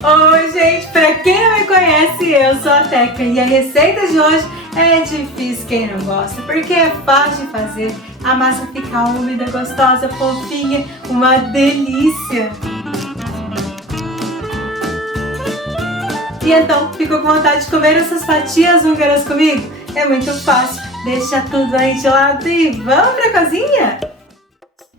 Oi, gente! Pra quem não me conhece, eu sou a Teca e a receita de hoje é difícil quem não gosta, porque é fácil de fazer, a massa fica úmida, gostosa, fofinha, uma delícia! E então, ficou com vontade de comer essas fatias húngaras comigo? É muito fácil, deixa tudo aí de lado e vamos pra cozinha?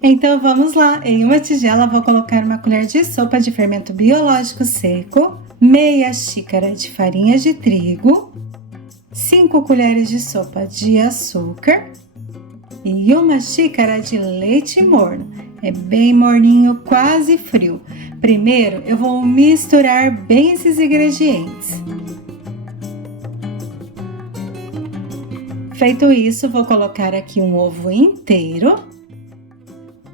Então vamos lá, em uma tigela vou colocar uma colher de sopa de fermento biológico seco, meia xícara de farinha de trigo, 5 colheres de sopa de açúcar e uma xícara de leite morno. É bem morninho, quase frio. Primeiro eu vou misturar bem esses ingredientes. Feito isso, vou colocar aqui um ovo inteiro,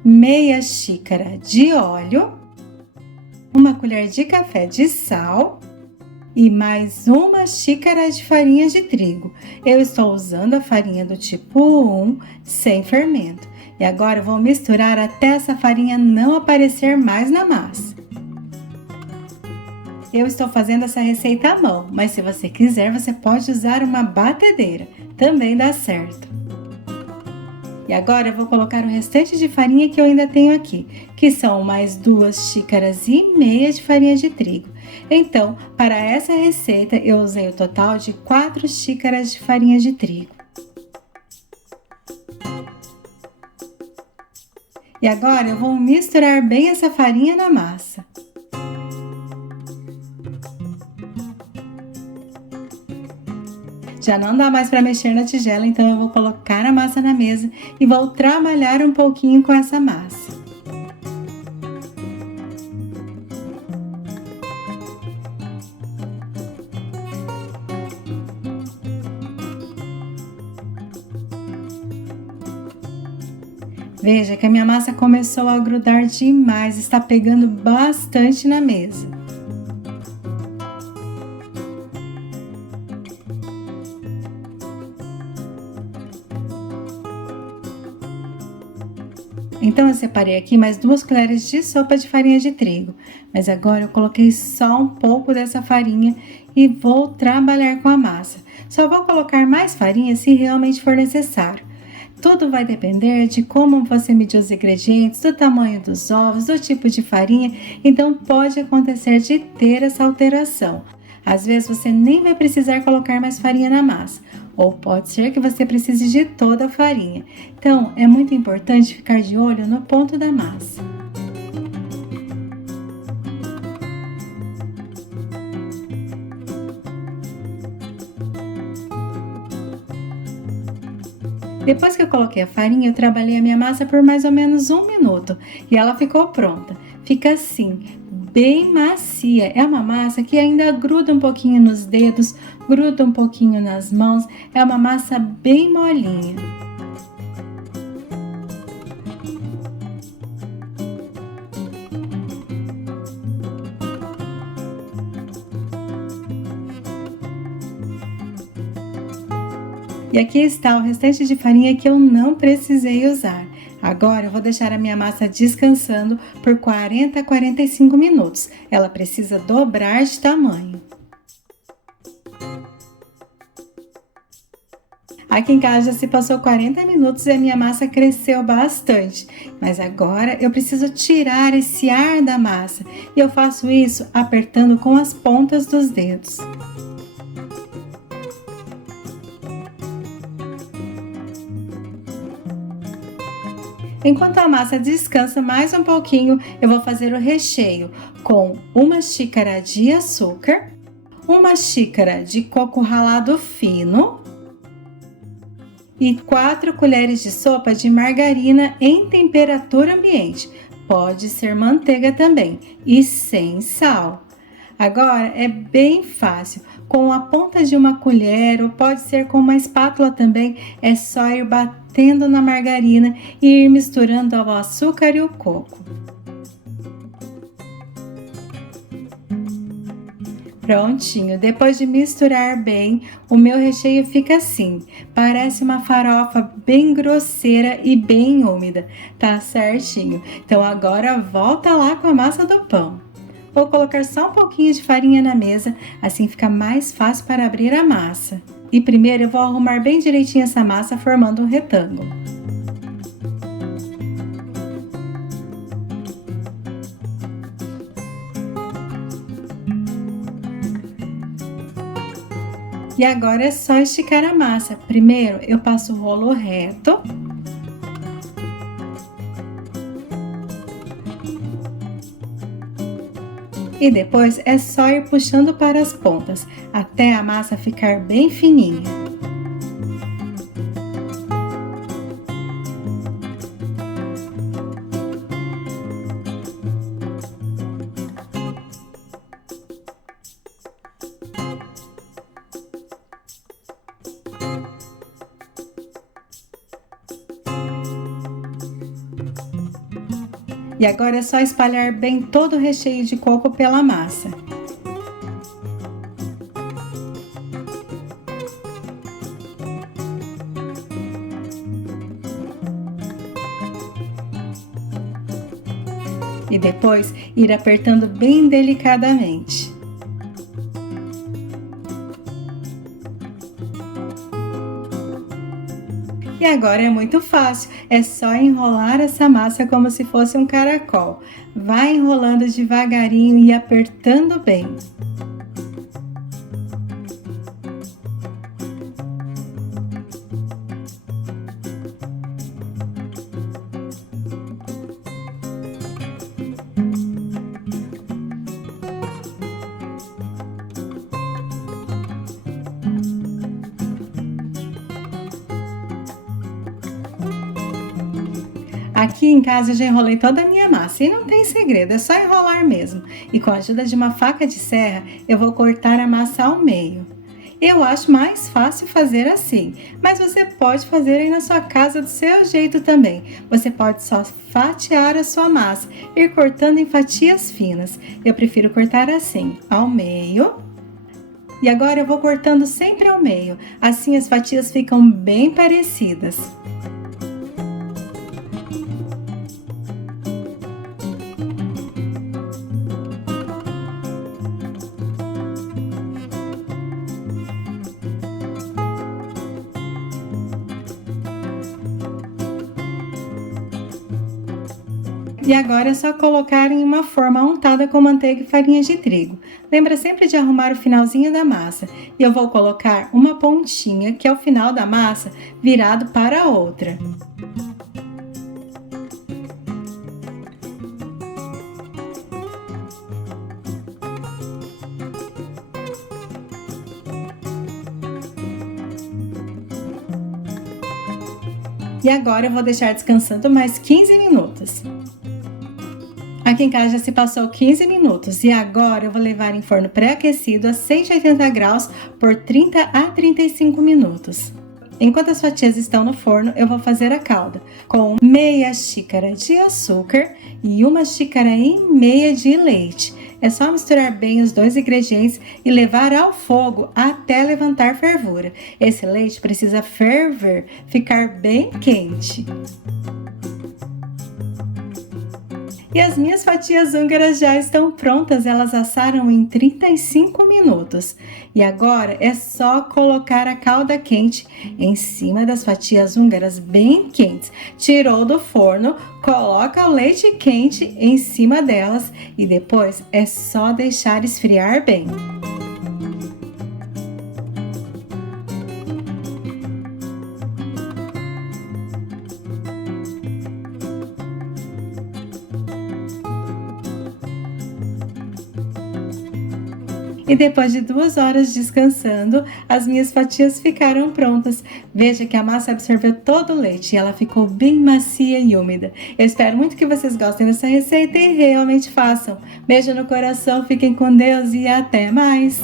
meia xícara de óleo, uma colher de café de sal e mais uma xícara de farinha de trigo. Eu estou usando a farinha do tipo 1, sem fermento. E agora eu vou misturar até essa farinha não aparecer mais na massa. Eu estou fazendo essa receita à mão, mas se você quiser, você pode usar uma batedeira. Também dá certo. E agora eu vou colocar o restante de farinha que eu ainda tenho aqui, que são mais 2 xícaras e meia de farinha de trigo. Então, para essa receita, eu usei o total de 4 xícaras de farinha de trigo. E agora eu vou misturar bem essa farinha na massa. Já não dá mais para mexer na tigela, então eu vou colocar a massa na mesa e vou trabalhar um pouquinho com essa massa. Veja que a minha massa começou a grudar demais, está pegando bastante na mesa. Então eu separei aqui mais 2 colheres de sopa de farinha de trigo, mas agora eu coloquei só um pouco dessa farinha e vou trabalhar com a massa. Só vou colocar mais farinha se realmente for necessário. Tudo vai depender de como você medir os ingredientes, do tamanho dos ovos, do tipo de farinha, então pode acontecer de ter essa alteração. Às vezes você nem vai precisar colocar mais farinha na massa, ou pode ser que você precise de toda a farinha. Então, é muito importante ficar de olho no ponto da massa. Depois que eu coloquei a farinha, eu trabalhei a minha massa por mais ou menos 1 minuto e ela ficou pronta. Fica assim, bem macia. É uma massa que ainda gruda um pouquinho nos dedos, gruda um pouquinho nas mãos. É uma massa bem molinha. E aqui está o restante de farinha que eu não precisei usar. Agora eu vou deixar a minha massa descansando por 40 a 45 minutos. Ela precisa dobrar de tamanho. Aqui em casa já se passou 40 minutos e a minha massa cresceu bastante. Mas agora eu preciso tirar esse ar da massa. E eu faço isso apertando com as pontas dos dedos. Enquanto a massa descansa mais um pouquinho, eu vou fazer o recheio com 1 xícara de açúcar, 1 xícara de coco ralado fino e 4 colheres de sopa de margarina em temperatura ambiente. Pode ser manteiga também e sem sal. Agora é bem fácil, com a ponta de uma colher ou pode ser com uma espátula também, é só ir batendo na margarina e ir misturando o açúcar e o coco. Prontinho, depois de misturar bem, o meu recheio fica assim, parece uma farofa bem grosseira e bem úmida, tá certinho? Então agora volta lá com a massa do pão. Vou colocar só um pouquinho de farinha na mesa, assim fica mais fácil para abrir a massa. E primeiro eu vou arrumar bem direitinho essa massa formando um retângulo. E agora é só esticar a massa. Primeiro eu passo o rolo reto. E depois é só ir puxando para as pontas, até a massa ficar bem fininha. E agora é só espalhar bem todo o recheio de coco pela massa. E depois ir apertando bem delicadamente. E agora é muito fácil, é só enrolar essa massa como se fosse um caracol. Vai enrolando devagarinho e apertando bem. Aqui em casa eu já enrolei toda a minha massa e não tem segredo, é só enrolar mesmo. E com a ajuda de uma faca de serra, eu vou cortar a massa ao meio. Eu acho mais fácil fazer assim, mas você pode fazer aí na sua casa do seu jeito também. Você pode só fatiar a sua massa, ir cortando em fatias finas. Eu prefiro cortar assim, ao meio. E agora eu vou cortando sempre ao meio, assim as fatias ficam bem parecidas. E agora é só colocar em uma forma untada com manteiga e farinha de trigo. Lembra sempre de arrumar o finalzinho da massa. E eu vou colocar uma pontinha, que é o final da massa, virado para a outra. E agora eu vou deixar descansando mais 15 minutos. Aqui em casa já se passou 15 minutos e agora eu vou levar em forno pré-aquecido a 180 graus por 30 a 35 minutos. Enquanto as fatias estão no forno, eu vou fazer a calda com meia xícara de açúcar e 1,5 xícaras de leite. É só misturar bem os dois ingredientes e levar ao fogo até levantar fervura. Esse leite precisa ferver, ficar bem quente. E as minhas fatias húngaras já estão prontas, elas assaram em 35 minutos. E agora é só colocar a calda quente em cima das fatias húngaras bem quentes. Tirou do forno, coloca o leite quente em cima delas e depois é só deixar esfriar bem. E depois de 2 horas descansando, as minhas fatias ficaram prontas. Veja que a massa absorveu todo o leite e ela ficou bem macia e úmida. Eu espero muito que vocês gostem dessa receita e realmente façam. Beijo no coração, fiquem com Deus e até mais!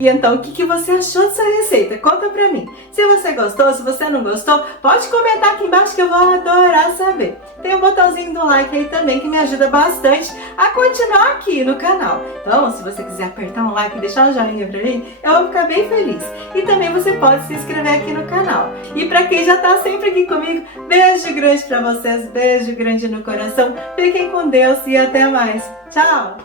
E então, o que você achou dessa receita? Conta pra mim. Se você gostou, se você não gostou, pode comentar aqui embaixo que eu vou adorar saber. tem o botãozinho do like aí também, que me ajuda bastante a continuar aqui no canal. Então, se você quiser apertar um like e deixar um joinha pra mim, eu vou ficar bem feliz. E também você pode se inscrever aqui no canal. E pra quem já tá sempre aqui comigo, beijo grande pra vocês, beijo grande no coração. Fiquem com Deus e até mais. Tchau!